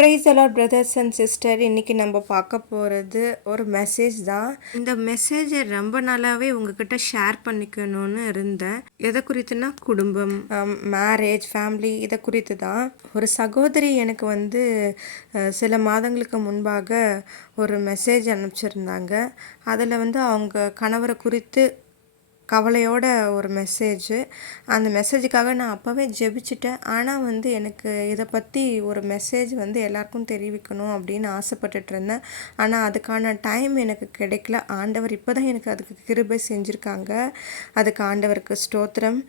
Price a lot brothers and sister. இன்றைக்கி நம்ம பார்க்க போகிறது ஒரு மெசேஜ் தான். இந்த மெசேஜை ரொம்ப நாளாகவே உங்ககிட்ட ஷேர் பண்ணிக்கணும்னு இருந்தேன். எதை குறித்துனா குடும்பம், மேரேஜ், ஃபேமிலி, இதை குறித்து தான். ஒரு சகோதரி எனக்கு சில மாதங்களுக்கு முன்பாக ஒரு மெசேஜ் அனுப்பிச்சிருந்தாங்க. அதில் அவங்க கணவரை குறித்து கவலையோட ஒரு மெசேஜு. அந்த மெசேஜுக்காக நான் அப்போவே ஜெபிச்சிட்டேன். ஆனால் எனக்கு இதை பற்றி ஒரு மெசேஜ் எல்லாருக்கும் தெரிவிக்கணும் அப்படின்னு ஆசைப்பட்டுட்டு இருந்தேன். ஆனால் அதுக்கான டைம் எனக்கு கிடைக்கல. ஆண்டவர் இப்போ தான் எனக்கு அதுக்கு கிருபை செஞ்சுருக்காங்க. அதுக்கு ஆண்டவருக்கு ஸ்தோத்திரம்.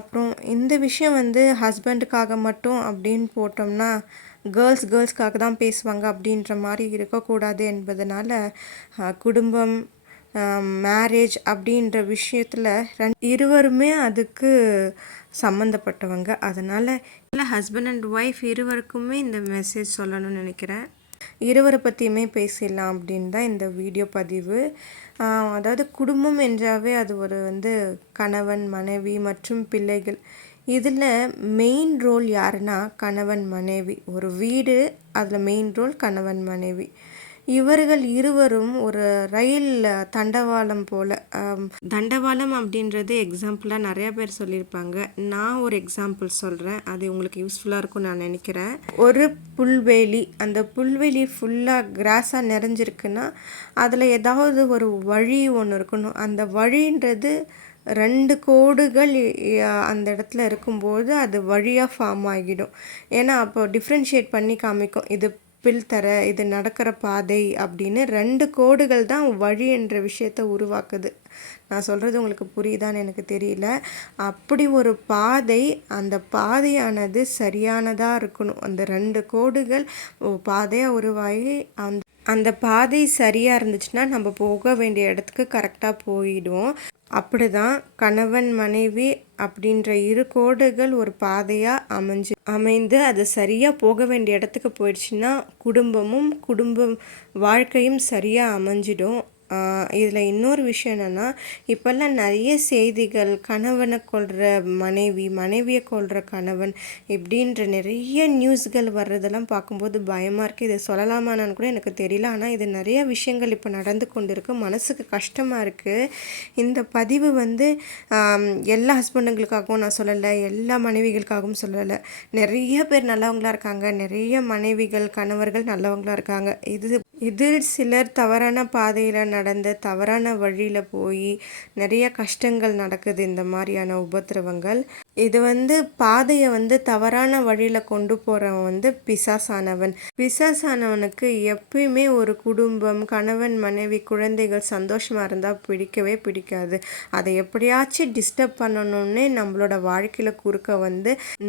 அப்புறம் இந்த விஷயம் ஹஸ்பண்டுக்காக மட்டும் அப்படின்னு போட்டோம்னா கேர்ள்ஸ்க்காக தான் பேசுவாங்க அப்படின்ற மாதிரி இருக்கக்கூடாது என்பதனால குடும்பம், மேரேஜ் அப்படின்ற விஷயத்தில் இருவருமே அதுக்கு சம்மந்தப்பட்டவங்க. அதனால் இல்லை, ஹஸ்பண்ட் அண்ட் ஒய்ஃப் இருவருக்குமே இந்த மெசேஜ் சொல்லணும்னு நினைக்கிறேன். இருவரை பற்றியுமே பேசிடலாம் அப்படின்னு தான் இந்த வீடியோ பதிவு. அதாவது குடும்பம் என்றாவே அது ஒரு கணவன், மனைவி மற்றும் பிள்ளைகள். இதில் மெயின் ரோல் யாருன்னா கணவன், மனைவி. ஒரு வீடு, அதில் மெயின் ரோல் கணவன், மனைவி. இவர்கள் இருவரும் ஒரு ரயில் தண்டவாளம் போல். தண்டவாளம் அப்படின்றது எக்ஸாம்பிளாக நிறையா பேர் சொல்லியிருப்பாங்க. நான் ஒரு எக்ஸாம்பிள் சொல்கிறேன், அது உங்களுக்கு யூஸ்ஃபுல்லாக இருக்கும்னு நான் நினைக்கிறேன். ஒரு புல்வெளி, அந்த புல்வெளி ஃபுல்லாக கிராஸாக நிறைஞ்சிருக்குன்னா அதில் ஏதாவது ஒரு வழி ஒன்று இருக்கணும். அந்த வழின்றது 2 கோடுகள் அந்த இடத்துல இருக்கும்போது அது வழியாக ஃபார்ம் ஆகிடும். ஏன்னா அப்போ டிஃப்ரென்ஷியேட் பண்ணி காமிக்கும், இது பில்தர, இது நடக்கிற பாதை அப்படின்னு 2 கோடுகள் தான் வழி என்ற விஷயத்தை உருவாக்குது. நான் சொல்கிறது உங்களுக்கு புரியுதான்னு எனக்கு தெரியல. அப்படி ஒரு பாதை, அந்த பாதையானது சரியானதாக இருக்கணும். அந்த 2 கோடுகள் பாதையாக உருவாகி அந்த பாதை சரியாக இருந்துச்சுன்னா நம்ம போக வேண்டிய இடத்துக்கு கரெக்டாக போயிடுவோம். அப்படி தான் கணவன், மனைவி அப்படின்ற 2 கோடுகள் ஒரு பாதையாக அமைந்து அது சரியாக போக வேண்டிய இடத்துக்கு போயிடுச்சுன்னா குடும்ப வாழ்க்கையும் சரியாக அமைஞ்சிடும். இதில் இன்னொரு விஷயம் என்னென்னா, இப்போல்லாம் நிறைய செய்திகள் கணவனை கொல்கிற மனைவி, மனைவியை கொல்கிற கணவன் இப்படின்ற நிறைய நியூஸ்கள் வர்றதெல்லாம் பார்க்கும்போது பயமாக இருக்குது. இதை சொல்லலாமான்னு கூட எனக்கு தெரியல. ஆனால் இது நிறைய விஷயங்கள் இப்போ நடந்து கொண்டு இருக்குது. மனசுக்கு கஷ்டமாக இருக்குது. இந்த பதிவு எல்லா ஹஸ்பண்டுங்களுக்காகவும் நான் சொல்லலை, எல்லா மனைவிகளுக்காகவும் சொல்லலை. நிறைய பேர் நல்லவங்களாக இருக்காங்க, நிறைய மனைவிகள், கணவர்கள் நல்லவங்களாக இருக்காங்க. இதில் சிலர் தவறான பாதையில் நடந்து தவறான வழியில் போய் நிறைய கஷ்டங்கள் நடக்குது. இந்த மாதிரியான உபத்திரவங்கள் இது பாதையை தவறான வழியில் கொண்டு போகிறவன் பிசாசானவனுக்கு எப்பயுமே ஒரு குடும்பம், கணவன், மனைவி, குழந்தைகள் சந்தோஷமாக இருந்தால் பிடிக்கவே பிடிக்காது. அதை எப்படியாச்சும் டிஸ்டர்ப் பண்ணணும்னே நம்மளோட வாழ்க்கையில் குறுக்க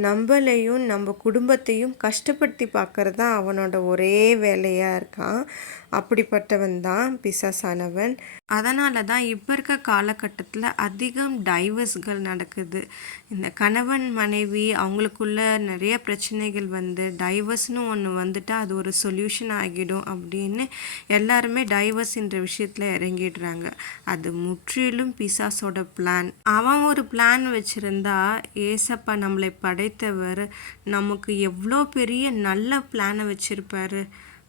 நம்மளையும் நம்ம குடும்பத்தையும் கஷ்டப்படுத்தி பார்க்கறது தான் அவனோட ஒரே வேலையாக இருக்கான். அப்படிப்பட்டவன் தான் பிசாசானவன். அதனால தான் இப்போ இருக்க காலகட்டத்தில் அதிகம் டைவர்ஸ்கள் நடக்குது. இந்த கணவன், மனைவி அவங்களுக்குள்ள நிறைய பிரச்சனைகள் டைவர்ஸ்னு ஒன்று வந்துட்டால் அது ஒரு சொல்யூஷன் ஆகிடும் அப்படின்னு எல்லாருமே டைவர்ஸ்ன்ற விஷயத்தில் இறங்கிடுறாங்க. அது முற்றிலும் பிசாசோட பிளான். அவன் ஒரு பிளான் வச்சுருந்தா ஏசப்பா நம்மளை படைத்தவர் நமக்கு எவ்வளோ பெரிய நல்ல பிளானை வச்சுருப்பாரு.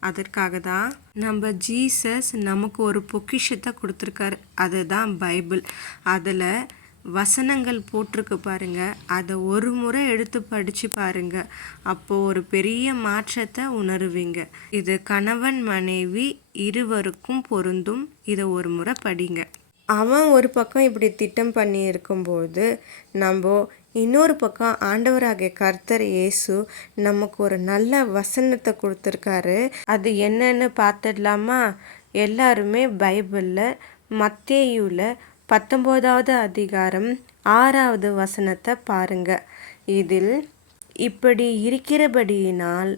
அதற்காக தான் நம்ம ஜீசஸ் நமக்கு ஒரு பொக்கிஷத்தை கொடுத்துருக்காரு. அதுதான் பைபிள். அதில் வசனங்கள் போட்டிருக்கு பாருங்க. அதை ஒரு முறை எடுத்து படித்து பாருங்க. அப்போது ஒரு பெரிய மாற்றத்தை உணருவீங்க. இது கணவன், மனைவி இருவருக்கும் பொருந்தும். இதை ஒரு முறை படிங்க. அவன் ஒரு பக்கம் இப்படி திட்டம் பண்ணி இருக்கும்போது நம்ம இன்னொரு பக்கம் ஆண்டவராகிய கர்த்தர் இயேசு நமக்கு ஒரு நல்ல வசனத்தை கொடுத்துருக்காரு. அது என்னன்னு பார்த்துடலாமா? எல்லாருமே பைபிளில் மத்தேயுவில் 19வது அதிகாரம் 6வது வசனத்தை பாருங்க. இதில் இப்படி இருக்கிறபடியினால்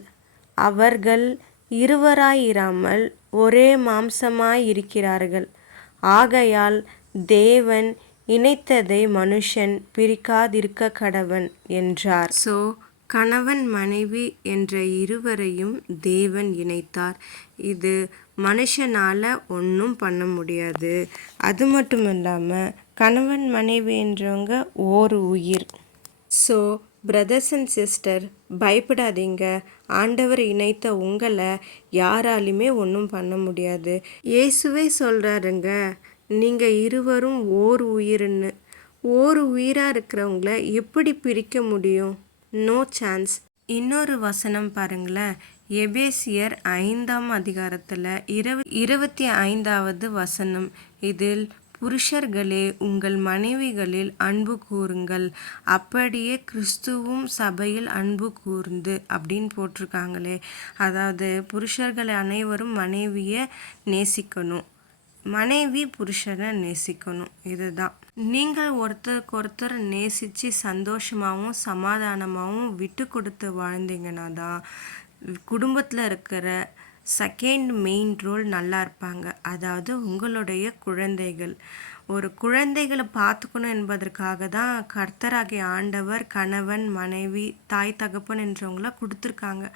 அவர்கள் இருவராயிராமல் ஒரே மாம்சமாயிருக்கிறார்கள். ஆகையால் தேவன் இணைத்ததை மனுஷன் பிரிக்காதிருக்க கடவன் என்றார். கணவன், மனைவி என்ற இருவரையும் தேவன் இணைத்தார். இது மனுஷனால் ஒன்றும் பண்ண முடியாது. அது மட்டும் இல்லாமல் கணவன், மனைவி என்றவங்க ஒரு உயிர். பிரதர்ஸ் அண்ட் சிஸ்டர், பயப்படாதீங்க. ஆண்டவர் இணைத்த உங்களை யாராலுமே ஒன்றும் பண்ண முடியாது. இயேசுவே சொல்கிறாருங்க, நீங்கள் இருவரும் ஓர் உயிர்னு. ஓர் உயிராக இருக்கிறவங்கள எப்படி பிரிக்க முடியும்? No chance. இன்னொரு வசனம் பாருங்களேன், எபேசியர் 5ஆம் அதிகாரத்தில் 25வது வசனம். இதில் புருஷர்களே உங்கள் மனைவிகளில் அன்பு கூறுங்கள், அப்படியே கிறிஸ்துவும் சபையில் அன்பு கூர்ந்து அப்படின்னு போட்டிருக்காங்களே. அதாவது புருஷர்கள் அனைவரும் மனைவியை நேசிக்கணும், மனைவி புருஷனை நேசிக்கணும். இதுதான். நீங்கள் ஒருத்தருக்கு ஒருத்தர் நேசித்து சந்தோஷமாகவும் சமாதானமாகவும் விட்டு கொடுத்து வாழ்ந்தீங்கன்னா தான் குடும்பத்தில் இருக்கிற செகண்ட் மெயின் ரோல் நல்லா இருப்பாங்க. அதாவது உங்களுடைய குழந்தைகள். ஒரு குழந்தைகளை பார்த்துக்கணும் என்பதற்காக தான் கர்த்தராகிய ஆண்டவர் கணவன் மனைவி தாய் தகப்பன் என்றவங்கள கொடுத்துருக்காங்க.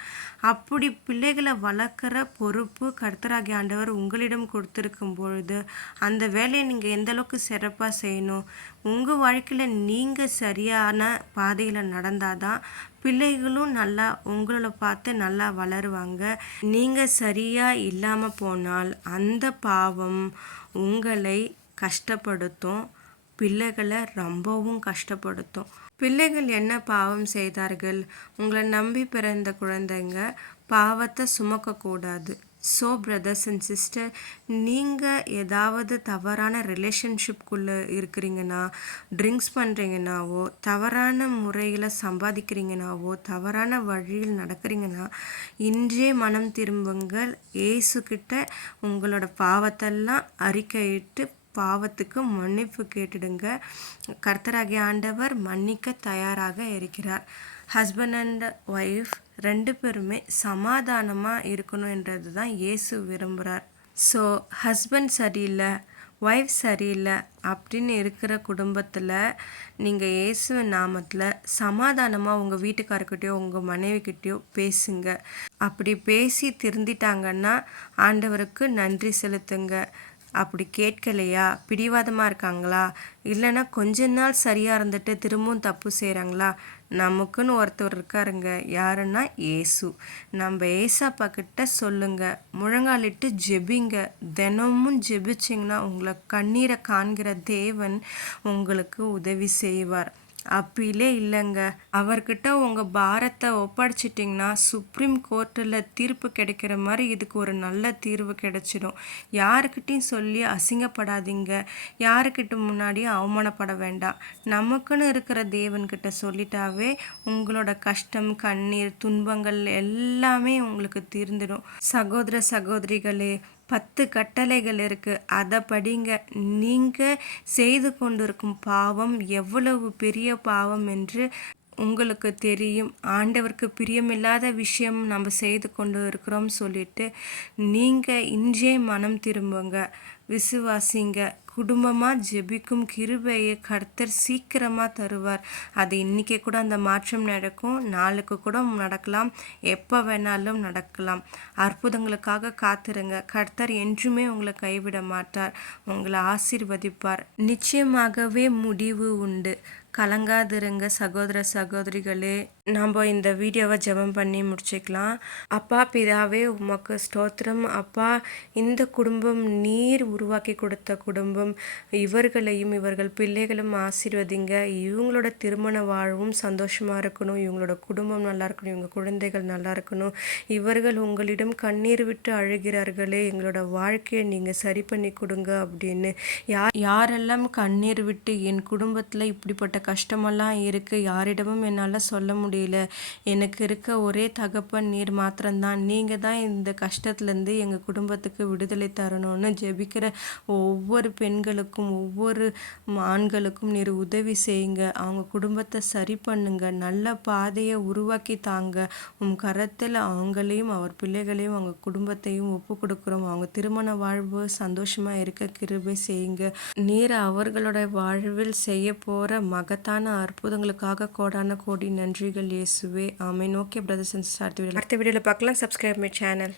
அப்படி பிள்ளைகளை வளர்க்குற பொறுப்பு கர்த்தராகிய ஆண்டவர் உங்களிடம் கொடுத்துருக்கும் பொழுது அந்த வேலையை நீங்கள் எந்த அளவுக்கு சிறப்பாக செய்யணும். உங்கள் வாழ்க்கையில் நீங்கள் சரியான பாதையில் நடந்தால் தான் பிள்ளைகளும் நல்லா உங்களை பார்த்து நல்லா வளருவாங்க. நீங்கள் சரியாக இல்லாமல் போனால் அந்த பாவம் உங்களை கஷ்டப்படுத்தும், பிள்ளைகளை ரொம்பவும் கஷ்டப்படுத்தும். பிள்ளைகள் என்ன பாவம் செய்தார்கள்? உங்களை நம்பி பிறந்த குழந்தைங்க பாவத்தை சுமக்கக்கூடாது. ஸோ பிரதர்ஸ் அண்ட் சிஸ்டர், நீங்கள் ஏதாவது தவறான ரிலேஷன்ஷிப்குள்ளே இருக்கிறீங்கன்னா, ட்ரிங்க்ஸ் பண்ணுறீங்கன்னாவோ, தவறான முறையில் சம்பாதிக்கிறீங்கன்னாவோ, தவறான வழியில் நடக்கிறீங்கன்னா, இன்றே மனம் திரும்புங்கள். இயேசுக்கிட்ட உங்களோட பாவத்தெல்லாம் அறிக்கையிட்டு பாவத்துக்கு மன்னிப்பு கேட்டுடுங்க. கர்த்தராகிய ஆண்டவர் மன்னிக்க தயாராக இருக்கிறார். ஹஸ்பண்ட் அண்ட் ஒய்ஃப் 2 பேருமே சமாதானமாக இருக்கணுன்றது தான் இயேசு விரும்புகிறார். ஸோ ஹஸ்பண்ட் சரியில்லை, ஒய்ஃப் சரியில்லை அப்படின்னு இருக்கிற குடும்பத்தில் நீங்கள் இயேசுவின் நாமத்தில் சமாதானமாக உங்கள் வீட்டுக்காரர்கிட்டயோ உங்கள் மனைவிக்கிட்டேயோ பேசுங்க. அப்படி பேசி திருந்திட்டாங்கன்னா ஆண்டவருக்கு நன்றி செலுத்துங்க. அப்படி கேட்கலையா, பிடிவாதமாக இருக்காங்களா, இல்லைன்னா கொஞ்ச நாள் சரியாக இருந்துட்டு திரும்பவும் தப்பு செய்கிறாங்களா, நமக்குன்னு ஒருத்தர் இருக்காருங்க. யாருன்னா இயேசு. நம்ம ஏசப்பா கிட்ட சொல்லுங்க, முழங்காலிட்டு ஜெபிங்க. தினமும் ஜெபிச்சிங்கன்னா உங்களை கண்ணீரை காண்கிற தேவன் உங்களுக்கு உதவி செய்வார். அப்படிலே இல்லைங்க, அவர்கிட்ட உங்கள் பாரத்தை ஒப்படைச்சிட்டிங்கன்னா சுப்ரீம் கோர்ட்டில் தீர்ப்பு கிடைக்கிற மாதிரி இதுக்கு ஒரு நல்ல தீர்வு கிடைச்சிடும். யாருக்கிட்டையும் சொல்லி அசிங்கப்படாதீங்க, யாருக்கிட்ட முன்னாடியும் அவமானப்பட வேண்டாம். நமக்குன்னு இருக்கிற தேவன்கிட்ட சொல்லிட்டாவே உங்களோட கஷ்டம் கண்ணீர் துன்பங்கள் எல்லாமே உங்களுக்கு தீர்ந்துடும். சகோதர சகோதரிகளே, 10 கட்டளைகள் இருக்குது, அதை படிங்க. நீங்கள் செய்து கொண்டிருக்கும் பாவம் எவ்வளவு பெரிய பாவம் என்று உங்களுக்கு தெரியும். ஆண்டவருக்கு பிரியமில்லாத விஷயம் நம்ம செய்து கொண்டு இருக்கிறோம் சொல்லிட்டு நீங்கள் இன்றே மனம் திரும்புங்க, விசுவாசிங்க. குடும்பமாக ஜெபிக்கும் கிருபையை கர்த்தர் சீக்கிரமாக தருவார். அது இன்றைக்கே கூட அந்த மாற்றம் நடக்கும், நாளுக்கு கூட நடக்கலாம், எப்போ வேணாலும் நடக்கலாம். அற்புதங்களுக்காக காத்திருங்க. கர்த்தர் என்றுமே உங்களை கைவிட மாட்டார், உங்களை ஆசீர்வதிப்பார். நிச்சயமாகவே முடிவு உண்டு. கலங்காதிருங்க சகோதர சகோதரிகளே. நம்ம இந்த வீடியோவை ஜெபம் பண்ணி முடிச்சுக்கலாம். அப்பா பிதாவே, உமக்கு ஸ்தோத்திரம். அப்பா, இந்த குடும்பம் நீர் உருவாக்கி கொடுத்த குடும்பம், இவர்களையும் இவர்கள் பிள்ளைகளும் ஆசீர்வதிங்க. இவங்களோட திருமண வாழ்வும் சந்தோஷமாக இருக்கணும், இவங்களோட குடும்பம் நல்லா இருக்கணும், இவங்க குழந்தைகள் நல்லா இருக்கணும். இவர்கள் உங்களிடம் கண்ணீர் விட்டு அழுகிறார்களே, எங்களோட வாழ்க்கையை நீங்கள் சரி பண்ணி கொடுங்க அப்படின்னு யாரெல்லாம் கண்ணீர் விட்டு என் குடும்பத்தில் இப்படிப்பட்ட கஷ்டமெல்லாம் இருக்குது, யாரிடமும் என்னால் சொல்ல முடியல, எனக்கு இருக்க ஒரே தகப்பன் நீர் மாத்திரம்தான், நீங்கள் தான் இந்த கஷ்டத்துலேருந்து எங்கள் குடும்பத்துக்கு விடுதலை தரணும்னு ஜெபிக்கிற ஒவ்வொரு பெண்களுக்கும் ஒவ்வொரு ஆண்களுக்கும் நீர் உதவி செய்யுங்க. அவங்க குடும்பத்தை சரி பண்ணுங்க, நல்ல பாதையை உருவாக்கி தாங்க. கரத்தில் அவங்களையும் அவர் பிள்ளைகளையும் அவங்க குடும்பத்தையும் ஒப்பு கொடுக்குறோம். அவங்க திருமண வாழ்வு சந்தோஷமாக இருக்க கிருபை செய்யுங்க. நீர் அவர்களோட வாழ்வில் செய்ய போகிற மகத்தான அற்புதங்களுக்காக கோடான கோடி நன்றிகள் இயேசுவே. ஆமென். ஓகே பிரதர்ஸ் அண்ட் சிஸ்டர்ஸ், அடுத்த வீடியோவில் பார்க்கலாம். Subscribe my channel.